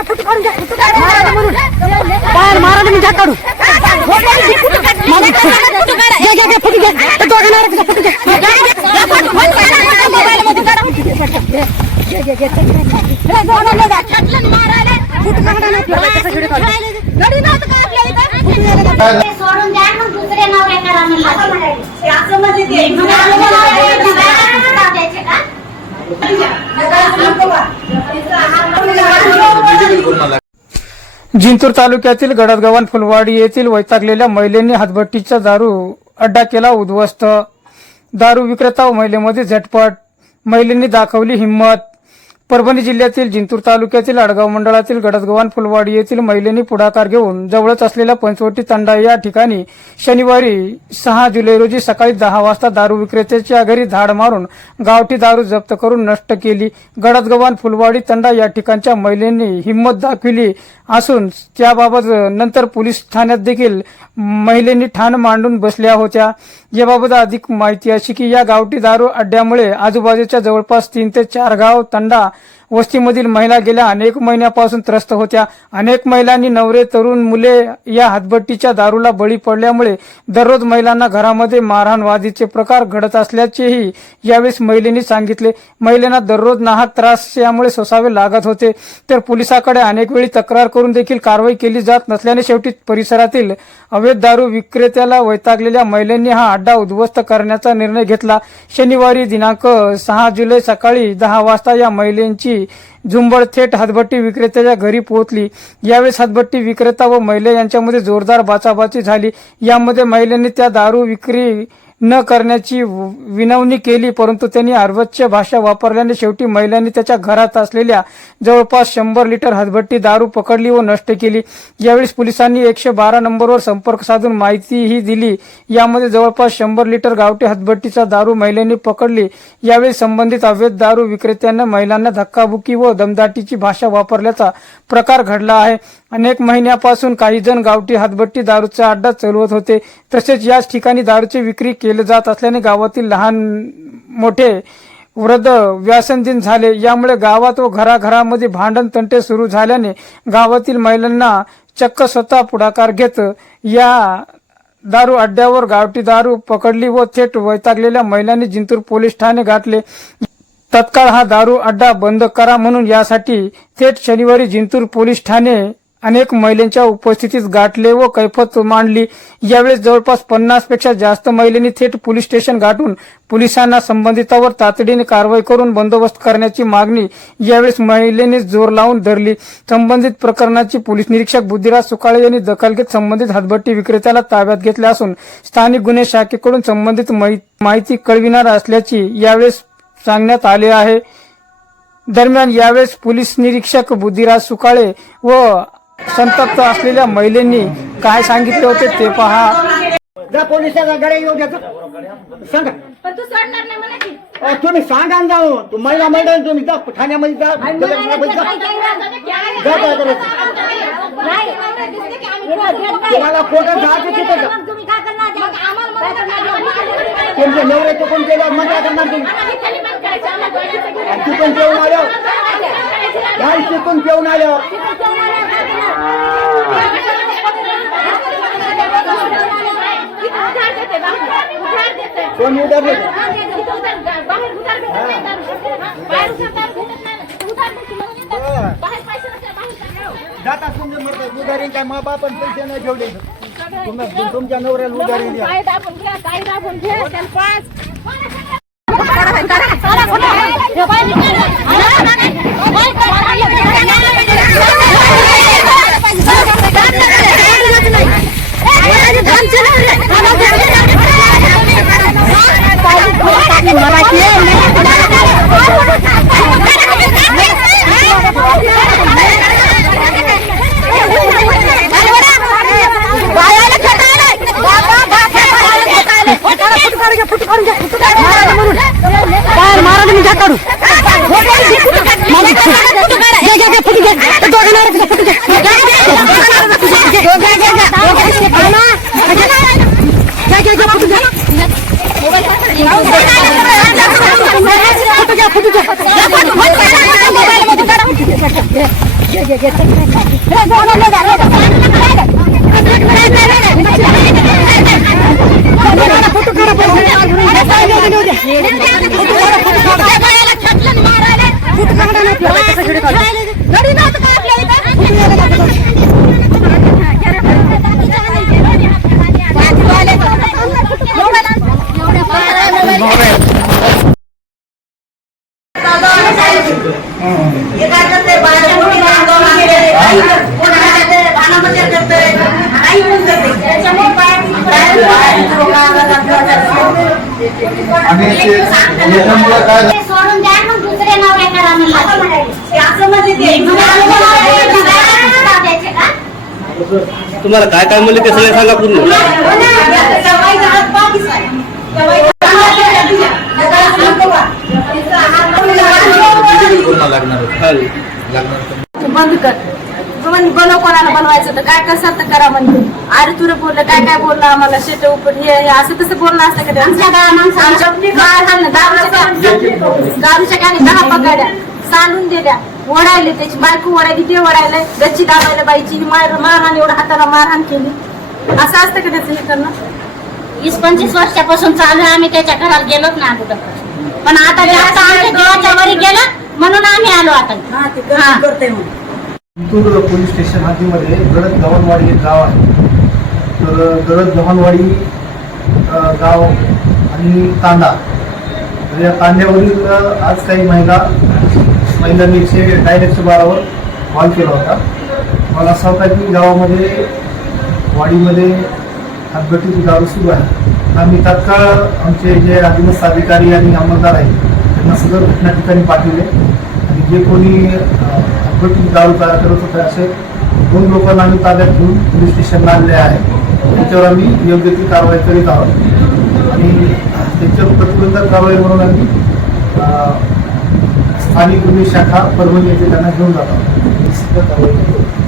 तिला फुट काढून घ्या मारायला म्हणून बाहेर मारायला मी घ्या काढू घ्या घ्या घ्या फुट घ्या तर दोघं नाराज घ्या फुट घ्या सोडून द्या मग दुसऱ्या नवऱ्या करा म्हणलं असं म्हणजे जिंतूर तालुक्यातील गडदगव्हाण फुलवाडी येथील वैतागलेल्या महिलेने हातभट्टीचा दारू अड्डा केला उद्ध्वस्त. दारू विक्रेता व महिलेमध्ये झटपट. महिलेने दाखवली हिंमत. परभणी जिल्ह्यातील जिंतूर तालुक्यातील आडगाव मंडळातील गडसगव्हाण फुलवाडी येथील महिलेनी पुढाकार घेऊन जवळच असलेल्या पंचवटी तंडा या ठिकाणी शनिवारी सहा जुलै रोजी सकाळी दहा वाजता दारू विक्रेत्याच्या घरी धाड मारून गावठी दारू जप्त करून नष्ट केली. गडसगव्हाण फुलवाडी तंडा या ठिकाणच्या महिलेंनी हिंमत दाखविली असून त्याबाबत नंतर पोलीस ठाण्यात देखील महिलेनी ठाण मांडून बसल्या होत्या. याबाबत अधिक माहिती अशी की या गावठी दारू अड्ड्यामुळे आजूबाजूच्या जवळपास तीन ते चार गाव तंडा वस्तीमधील महिला गेल्या अनेक महिन्यापासून त्रस्त होत्या. अनेक महिलांनी नवरे तरुण मुले या हातभट्टीच्या दारूला बळी पडल्यामुळे दररोज महिलांना घरामध्ये मारहाणवादीचे प्रकार घडत असल्याचेही यावेळेस महिलेनी सांगितले. महिलांना दररोज नाहक त्रास यामुळे सोसावे लागत होते. तर पोलिसाकडे अनेक वेळी तक्रार करून देखील कारवाई केली जात नसल्याने शेवटी परिसरातील अवैध दारू विक्रेत्याला वैतागलेल्या महिलांनी हा अड्डा उद्ध्वस्त करण्याचा निर्णय घेतला. शनिवारी दिनांक सहा जुलै सकाळी दहा वाजता या महिलेची झुंबड थेट हातभट्टी विक्रेत्याच्या घरी पोहोचली. यावेळेस हातभट्टी विक्रेता व महिला यांच्यामध्ये जोरदार बाचाबाची झाली. यामध्ये महिलांनी त्या दारू विक्री न करण्याची व- विनवणी केली परंतु त्यांनी अर्वच्य भाषा वापरल्याने शेवटी महिलांनी त्याच्या घरात असलेल्या जवळपास शंभर लिटर हदभट्टी दारू पकडली व नष्ट केली. यावेळेस पोलिसांनी एकशे बारा नंबरवर संपर्क साधून माहितीही दिली. यामध्ये जवळपास शंभर लिटर गावठी हदभट्टीचा दारू महिलांनी पकडली. यावेळी संबंधित अवैध दारू विक्रेत्यांना महिलांना धक्काबुक्की व दमदाटीची भाषा वापरल्याचा प्रकार घडला आहे. अनेक महिन्यापासून काही जण गावठी हातभट्टी दारूचा अड्डा चालवत होते. तसेच याच ठिकाणी दारूची विक्री केली जात असल्याने गावातील लहान मोठे वृद्ध व्यासनदिन झाले. यामुळे गावात व घराघरामध्ये भांडण तंटे सुरू झाल्याने गावातील महिलांना चक्क स्वतः पुढाकार घेत या दारू अड्ड्यावर गावठी दारू पकडली व थेट वैतागलेल्या महिलांनी जिंतूर पोलीस ठाणे गाठले. तत्काळ हा दारू अड्डा बंद करा म्हणून यासाठी थेट शनिवारी जिंतूर पोलीस ठाणे अनेक महिलांच्या उपस्थितीत गाठले व कैफत मांडली. यावेळेस जवळपास पन्नासपेक्षा जास्त महिलांनी थेट पोलीस स्टेशन गाठून पोलिसांना संबंधितावर तातडीने कारवाई करून बंदोबस्त करण्याची मागणी यावेळेस महिलेने जोर लावून धरली. संबंधित प्रकरणाची पोलीस निरीक्षक बुद्धिराज सुकाळे यांनी दखल घेत संबंधित हातभट्टी विक्रेत्याला ताब्यात घेतले असून स्थानिक गुन्हे शाखेकडून संबंधित माहिती कळविणार असल्याची यावेळेस सांगण्यात आले आहे. दरम्यान यावेळेस पोलीस निरीक्षक बुद्धिराज सुकाळे व संतप्त असलेल्या महिलांनी काय सांगितले होते ते पहा. जा पोलिसाला गडे येऊ द्या सांगा. पण तू सोडणार नाही मला की अहो, तुम्ही सांगा ना जाऊ तू महिला मैदान तुम्ही. जा ठाण्यामध्ये जा. कलेक्टरमध्ये जा. तुम्हाला कोर्टात जायचं. तिथं जा तुम्ही काय करणार? आम्हाला तुमचे नवऱ्याचं कोण केलं मग काय करणार तुम्ही? आणि चिकन पिऊन आलो नाही चिकन पिऊन आलो कोण उधार देतं? जात जे म्हणतात उधारी काय मग आपण पैसे नाही ठेवले तुमच्या नवऱ्याला उधारी द्या काय मारा तुम्ही घ्या काढू घ्या घ्या घ्या फुटू घ्या त्या दोघांना घ्या, फुटू घ्या घ्या, घ्या, घ्या, घ्या. घ्या, घ्या, घ्या, घ्या. घ्या, घ्या, घ्या, फुटू घ्या. फुटू घ्या, फुटू घ्या. घ्या, घ्या, घ्या. गडी नव्हतं का आपल्या इथं आणि ते- याच्यामुळं काय झालं? सोडून द्या मग दुसरे नवरे करा म्हणलं. असं म्हणजे ते द्यायचे का? तुम्हाला काय काय म्हणले ते सगळे सांगा पूर्ण. बंद कर. बनव कोणाला बनवायचं तर काय कसं तर करा म्हणते अरे तुला बोललं काय काय बोललं आम्हाला? शेट उपट हे हे असं तसं बोलणं असतं का ते? आमच्या गावा माणसं आमच्या दारूच्या दारूच्या काने दहा पकडल्या सांडून दिल्या. ओढायले त्याची बायको ओढायली ते ओढायला. गच्ची दाबायला बाईची. मार मारहाण एवढं हाताला मारहाण केली. असं असतं का त्याचं हे करणं? वीस पंचवीस वर्षापासून चालू आहे. आम्ही त्याच्या घरात गेलोच ना अगोदर. पण आता जास्त आमच्या वरी गेलं म्हणून आम्ही आलो आता. हा. चित्तूर पोलीस स्टेशन हद्दीमध्ये गडद गव्हाणवाडी एक गाव आहे. तर गडद गव्हाणवाडी गाव आणि तांडा. तर या तांड्यावरील आज काही महिला महिलांनी एकशे डायरेक्ट बारावर कॉल केला होता. मला असं होता की गावामध्ये वाडीमध्ये हातभट्टीची दारू सुरू आहे. आम्ही तात्काळ आमचे जे अधीनस्थ अधिकारी आणि अंमलदार आहेत त्यांना सगळं घटना ठिकाणी पाठवले. जे कोणी हातभट्टीची दारू तयार करत होते असे दोन लोकांना आम्ही ताब्यात घेऊन पोलीस स्टेशनला आणले आहे. त्याच्यावर आम्ही योग्य ती कारवाई करीत आहोत. आणि त्याच्यावर प्रतिबंधक कारवाई म्हणून आम्ही स्थानिक गुन्हे शाखा परभणी येथे त्यांना घेऊन जात आहोत. कारवाई करतो